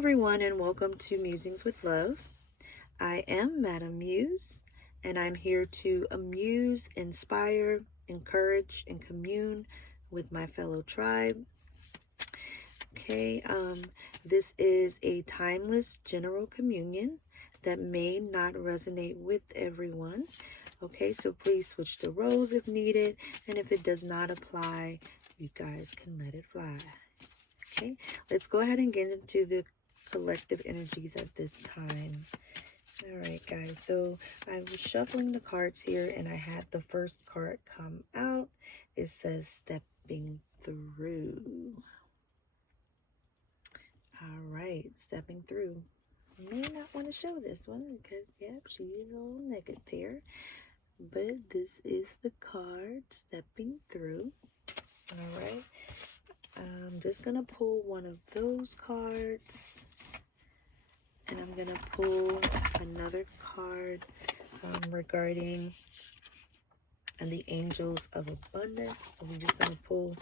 everyone, and welcome to Musings with Love. I am Madam Muse, and I'm here to amuse, inspire, encourage, and commune with my fellow tribe. Okay, this is a timeless general communion that may not resonate with everyone. Okay, so please switch the roles if needed, and if it does not apply, you guys can let it fly. Okay, let's go ahead and get into the collective energies at this time. All right, guys, so I was shuffling the cards here and I had the first card come out. It says stepping through. All right, stepping through. You may not want to show this one because, yep, she is a little naked there. But this is the card, stepping through. All right. I'm just going to pull one of those cards. And I'm going to pull another card regarding the angels of abundance. So we're just going to pull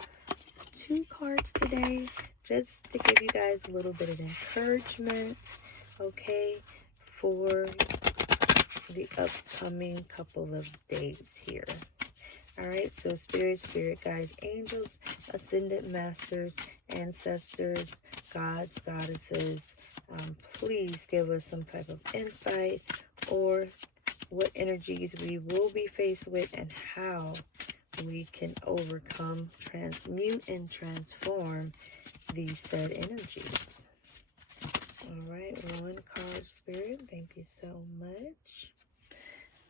2 cards today just to give you guys a little bit of encouragement, okay, for the upcoming couple of days here. All right, so spirit guides, angels, ascended masters, ancestors, gods, goddesses, please give us some type of insight or what energies we will be faced with and how we can overcome, transmute, and transform these said energies. All right, 1 card, Spirit. Thank you so much.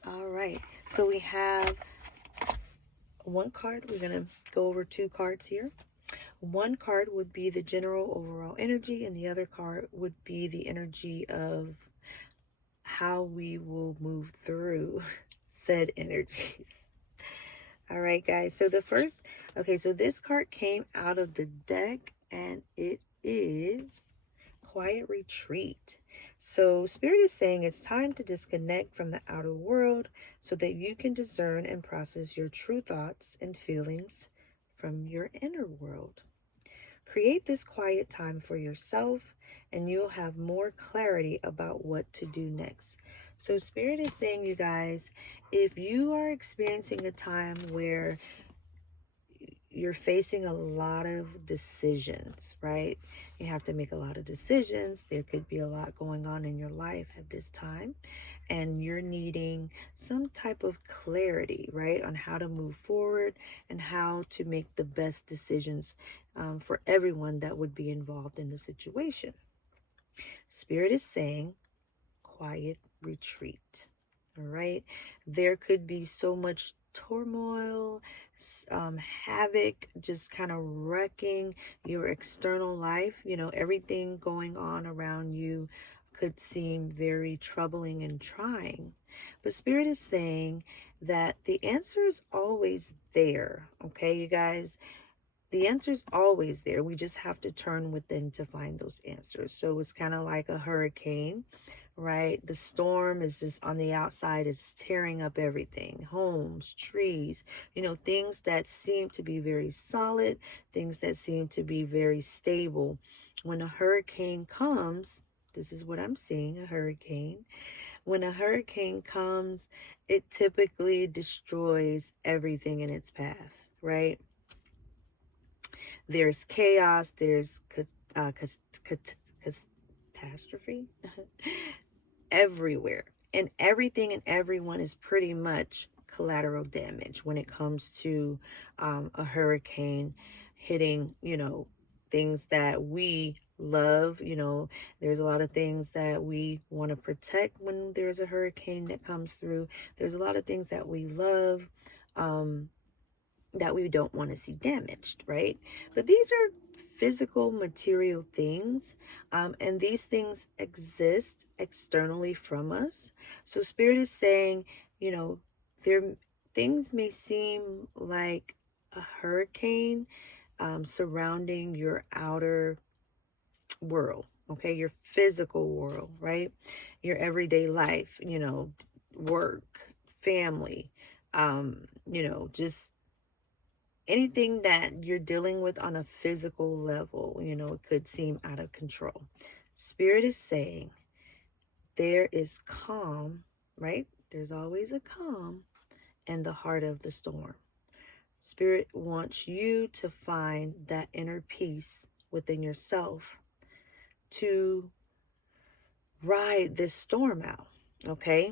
All right, so we have 1 card. We're going to go over 2 cards here. 1 card would be the general overall energy, and the other card would be the energy of how we will move through said energies. All right, guys. So the first, okay, so this card came out of the deck, and it is Quiet Retreat. So Spirit is saying it's time to disconnect from the outer world so that you can discern and process your true thoughts and feelings from your inner world. Create this quiet time for yourself and you'll have more clarity about what to do next. So Spirit is saying, you guys, if you are experiencing a time where you're facing a lot of decisions, right? You have to make a lot of decisions. There could be a lot going on in your life at this time, and you're needing some type of clarity, right, on how to move forward and how to make the best decisions for everyone that would be involved in the situation. Spirit is saying, quiet retreat. All right. There could be so much turmoil, havoc, just kind of wrecking your external life. You know, everything going on around you could seem very troubling and trying. But Spirit is saying that the answer is always there. Okay, you guys. The answer is always there. We just have to turn within to find those answers. So it's kind of like a hurricane, right? The storm is just on the outside, it's tearing up everything, homes, trees, you know, things that seem to be very solid, things that seem to be very stable. When a hurricane comes, this is what I'm seeing, a hurricane. When a hurricane comes, it typically destroys everything in its path, right? There's chaos, there's catastrophe everywhere. And everything and everyone is pretty much collateral damage when it comes to a hurricane hitting, you know, things that we love. You know, there's a lot of things that we want to protect when there's a hurricane that comes through. There's a lot of things that we love. That we don't want to see damaged, right? But these are physical material things, and these things exist externally from us. So Spirit is saying, you know, things may seem like a hurricane surrounding your outer world, okay, your physical world, right? Your everyday life, you know, work, family, you know, just anything that you're dealing with on a physical level, you know, it could seem out of control. Spirit is saying there is calm, right? There's always a calm in the heart of the storm. Spirit wants you to find that inner peace within yourself to ride this storm out, okay?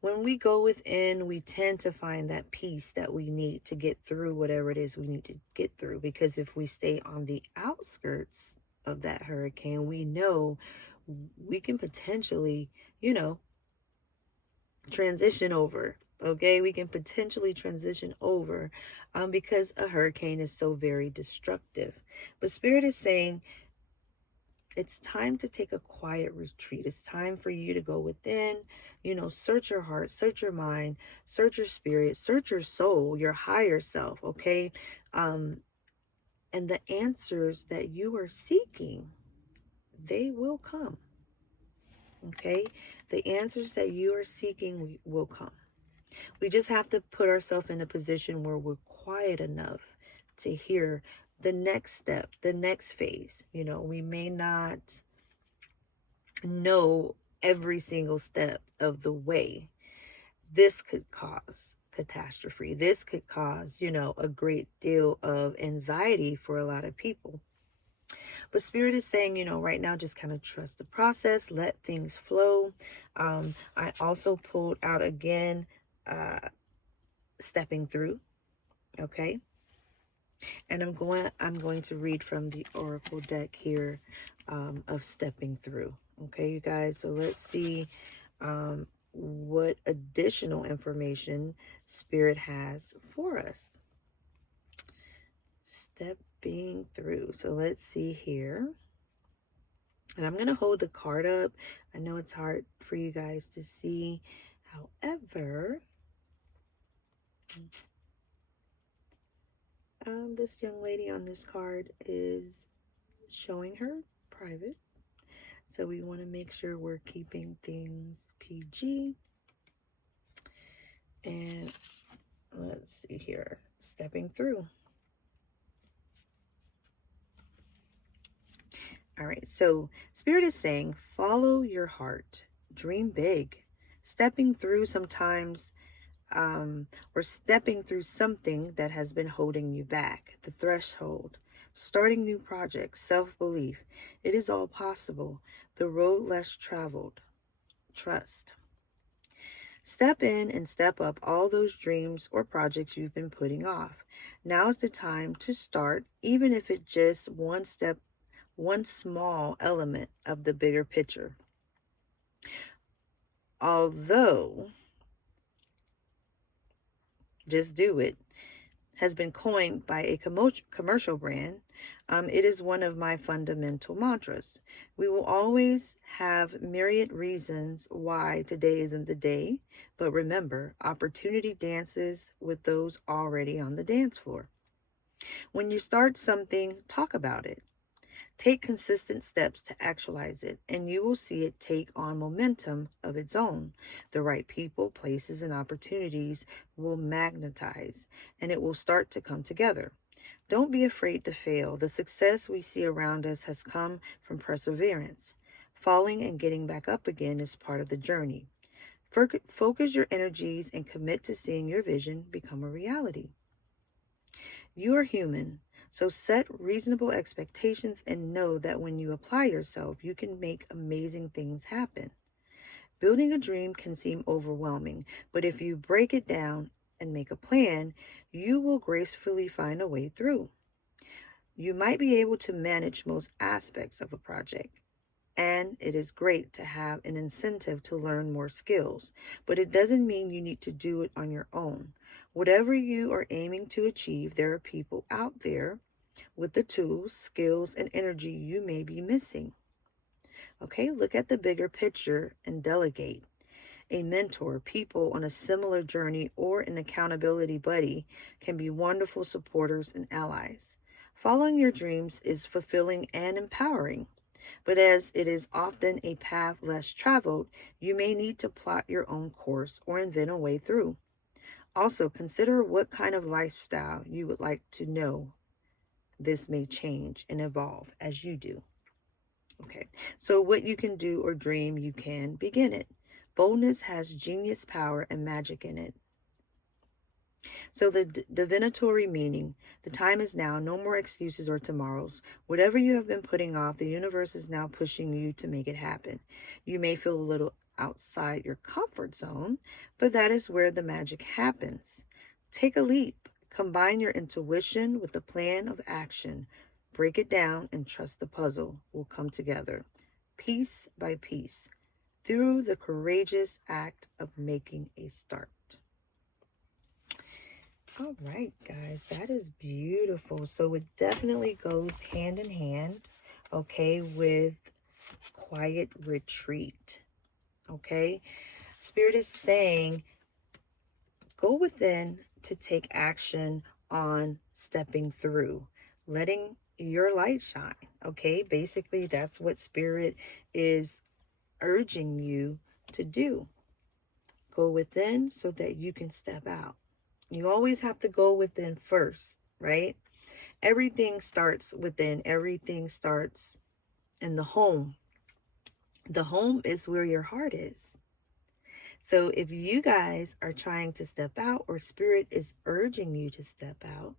When we go within, we tend to find that peace that we need to get through whatever it is we need to get through. Because if we stay on the outskirts of that hurricane, we know we can potentially, transition over. Okay, we can potentially transition over because a hurricane is so very destructive. But Spirit is saying, it's time to take a quiet retreat. It's time for you to go within, search your heart, search your mind, search your spirit, search your soul, your higher self, okay? And the answers that you are seeking, they will come, okay? The answers that you are seeking will come. We just have to put ourselves in a position where we're quiet enough to hear the next step, the next phase. We may not know every single step of the way. This could cause catastrophe. This could cause, a great deal of anxiety for a lot of people. But Spirit is saying, right now, just kind of trust the process, let things flow. I also pulled out again, stepping through. Okay. And I'm going to read from the Oracle deck here of stepping through. Okay, you guys. So let's see what additional information Spirit has for us. Stepping through. So let's see here. And I'm going to hold the card up. I know it's hard for you guys to see. However, this young lady on this card is showing her private. So we want to make sure we're keeping things PG. And let's see here. Stepping through. All right. So Spirit is saying, follow your heart. Dream big. Stepping through sometimes, or stepping through something that has been holding you back. The threshold. Starting new projects. Self-belief. It is all possible. The road less traveled. Trust. Step in and step up all those dreams or projects you've been putting off. Now is the time to start, even if it's just one step, one small element of the bigger picture. Although, just do it, has been coined by a commercial brand, it is one of my fundamental mantras. We will always have myriad reasons why today isn't the day, but remember, opportunity dances with those already on the dance floor. When you start something, talk about it. Take consistent steps to actualize it, and you will see it take on momentum of its own. The right people, places, and opportunities will magnetize, and it will start to come together. Don't be afraid to fail. The success we see around us has come from perseverance. Falling and getting back up again is part of the journey. Focus your energies and commit to seeing your vision become a reality. You are human. So set reasonable expectations and know that when you apply yourself, you can make amazing things happen. Building a dream can seem overwhelming, but if you break it down and make a plan, you will gracefully find a way through. You might be able to manage most aspects of a project, and it is great to have an incentive to learn more skills, but it doesn't mean you need to do it on your own. Whatever you are aiming to achieve, there are people out there with the tools, skills, and energy you may be missing. Okay, look at the bigger picture and delegate. A mentor, people on a similar journey, or an accountability buddy can be wonderful supporters and allies. Following your dreams is fulfilling and empowering, but as it is often a path less traveled, you may need to plot your own course or invent a way through. Also, consider what kind of lifestyle you would like to know. This may change and evolve as you do. Okay, so what you can do or dream, you can begin it. Boldness has genius, power, and magic in it. So the divinatory meaning, the time is now, no more excuses or tomorrows. Whatever you have been putting off, the universe is now pushing you to make it happen. You may feel a little outside your comfort zone, but that is where the magic happens. Take a leap. Combine your intuition with a plan of action. Break it down and trust the puzzle will come together, piece by piece, through the courageous act of making a start. All right, guys, that is beautiful. So it definitely goes hand in hand, okay, with quiet retreat, okay? Spirit is saying, go within to take action on stepping through, letting your light shine, okay? Basically, that's what Spirit is urging you to do. Go within so that you can step out. You always have to go within first, right? Everything starts within. Everything starts in the home. The home is where your heart is. So if you guys are trying to step out, or Spirit is urging you to step out,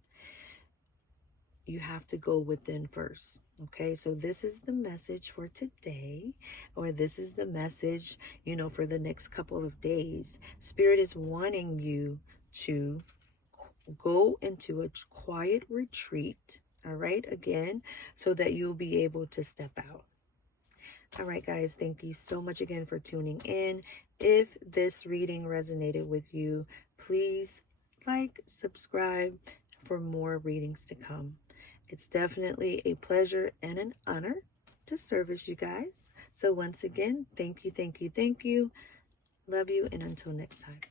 you have to go within first. Okay, so this is the message for today, or this is the message, for the next couple of days. Spirit is wanting you to go into a quiet retreat, all right, again, so that you'll be able to step out. All right, guys, thank you so much again for tuning in. If this reading resonated with you, please like, subscribe for more readings to come. It's definitely a pleasure and an honor to service you guys. So once again, thank you, thank you, thank you. Love you, and until next time.